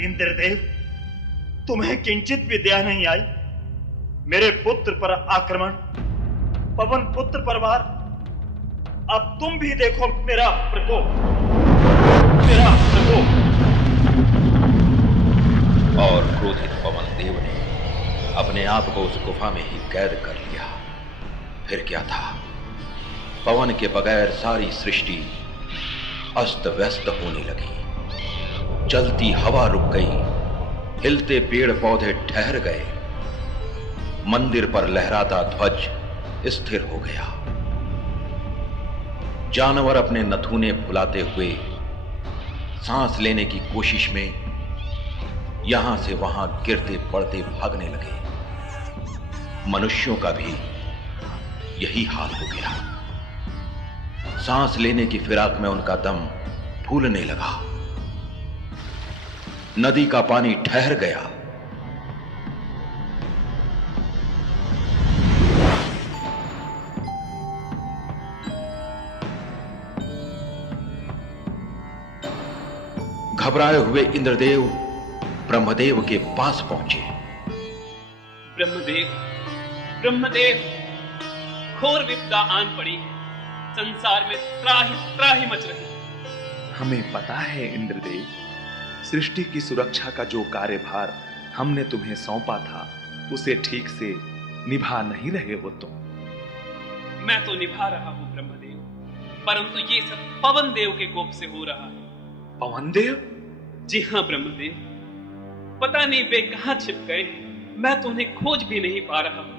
इंद्रदेव, तुम्हें किंचित भी दया नहीं आई? मेरे पुत्र पर आक्रमण, पवन पुत्र पर वार। अब तुम भी देखो मेरा प्रकोप, मेरा प्रकोप। और क्रोधित पवन देव ने अपने आप को उस गुफा में ही कैद कर लिया। फिर क्या था, पवन के बगैर सारी सृष्टि अस्त व्यस्त होने लगी। चलती हवा रुक गई, हिलते पेड़ पौधे ठहर गए, मंदिर पर लहराता ध्वज स्थिर हो गया। जानवर अपने नथुने फुलाते हुए सांस लेने की कोशिश में यहां से वहां गिरते पड़ते भागने लगे। मनुष्यों का भी यही हाल हो गया। सांस लेने की फिराक में उनका दम फूलने लगा। नदी का पानी ठहर गया। घबराए हुए इंद्रदेव ब्रह्मदेव के पास पहुंचे। ब्रह्मदेव, ब्रह्मदेव, घोर विपदा आन पड़ी है। संसार में त्राहि त्राहि मच रही है। हमें पता है इंद्रदेव, सृष्टि की सुरक्षा का जो कार्यभार हमने तुम्हें सौंपा था उसे ठीक से निभा नहीं रहे हो तुम। मैं तो निभा रहा हूं ब्रह्मदेव, परंतु ये सब पवन देव के कोप से हो रहा है। पवन देव? जी हां ब्रह्मदेव, पता नहीं वे कहां छिप गए। मैं तो उन्हें खोज भी नहीं पा रहा हूं।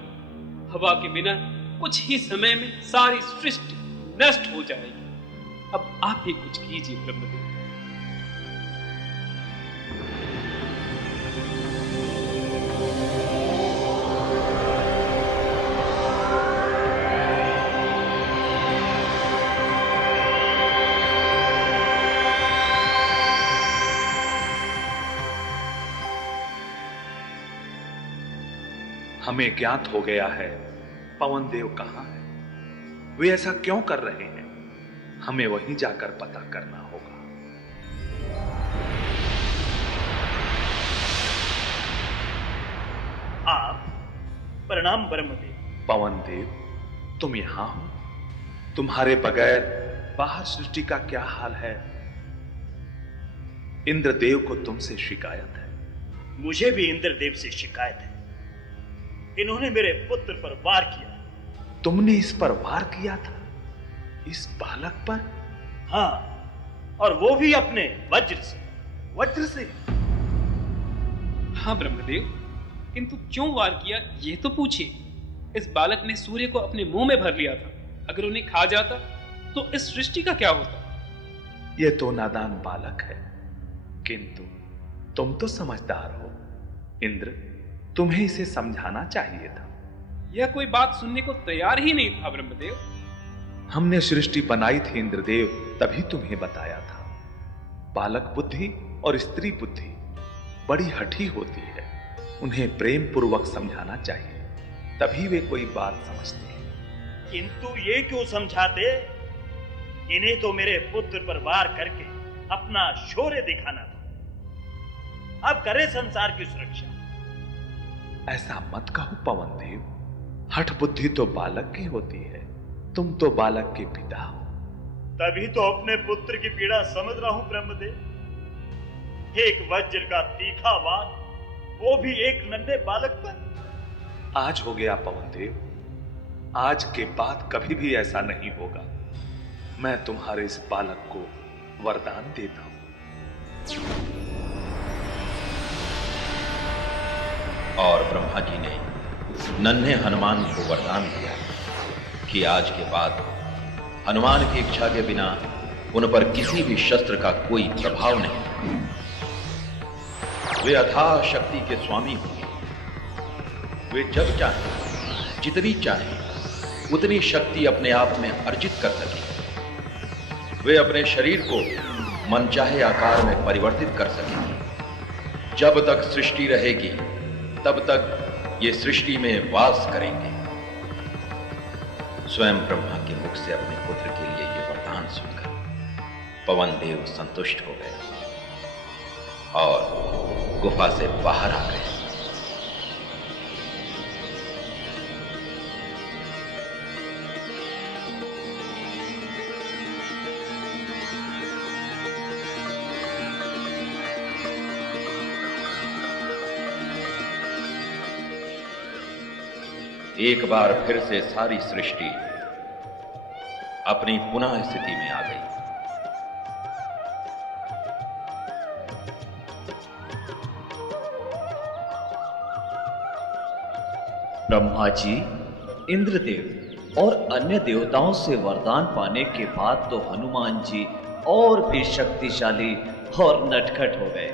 हवा के बिना कुछ ही समय में सारी सृष्टि नष्ट हो जाएगी। अब आप ही कुछ कीजिए ब्रह्मदेव। हमें ज्ञात हो गया है पवन देव कहां है। वे ऐसा क्यों कर रहे हैं, हमें वहीं जाकर पता करना होगा। आप प्रणाम ब्रह्मदेव। पवन देव, तुम यहां हो? तुम्हारे बगैर बाहर सृष्टि का क्या हाल है? इंद्रदेव को तुमसे शिकायत है। मुझे भी इंद्रदेव से शिकायत है। इन्होंने मेरे पुत्र पर वार किया। तुमने इस पर वार किया था? इस बालक पर? हाँ, और वो भी अपने वज्र से। वज्र से? हाँ ब्रह्मदेव, किंतु क्यों वार किया ये तो पूछिए। इस बालक ने सूर्य को अपने मुंह में भर लिया था। अगर उन्हें खा जाता तो इस सृष्टि का क्या होता। यह तो नादान बालक है, किंतु तुम तो समझदार हो। इंद्र, तुम्हें इसे समझाना चाहिए था। यह कोई बात सुनने को तैयार ही नहीं था ब्रह्मदेव। हमने सृष्टि बनाई थी इंद्रदेव, तभी तुम्हें बताया था। बालक बुद्धि और स्त्री बुद्धि बड़ी हठी होती है। उन्हें प्रेम पूर्वक समझाना चाहिए, तभी वे कोई बात समझते हैं। किंतु ये क्यों समझाते? इन्हें तो मेरे पुत्र पर वार करके अपना शौर्य दिखाना था। अब करे संसार की सुरक्षा। ऐसा मत कहो पवन देव, हठ बुद्धि तो बालक की होती है। तुम तो बालक के पिता हो। तभी तो अपने पुत्र की पीड़ा समझ रहा हूं ब्रह्मदेव। एक वज्र का तीखा वार, वो भी एक नन्हे बालक पर। आज हो गया पवन देव, आज के बाद कभी भी ऐसा नहीं होगा। मैं तुम्हारे इस बालक को वरदान देता हूं। और ब्रह्मा जी ने नन्हे हनुमान को वरदान दिया कि आज के बाद हनुमान की इच्छा के बिना उन पर किसी भी शस्त्र का कोई प्रभाव नहीं। वे अथाह शक्ति के स्वामी होंगे। वे जब चाहें, जितनी चाहें, उतनी शक्ति अपने आप में अर्जित कर सकेंगे। वे अपने शरीर को मनचाहे आकार में परिवर्तित कर सकेंगे। जब तक सृष्टि रहेगी तब तक ये सृष्टि में वास करेंगे। स्वयं ब्रह्मा के मुख से अपने पुत्र के लिए ये वरदान सुनकर पवन देव संतुष्ट हो गए और गुफा से बाहर आ गए। एक बार फिर से सारी सृष्टि अपनी पुनः स्थिति में आ गई। ब्रह्मा जी, इंद्रदेव और अन्य देवताओं से वरदान पाने के बाद तो हनुमान जी और भी शक्तिशाली और नटखट हो गए।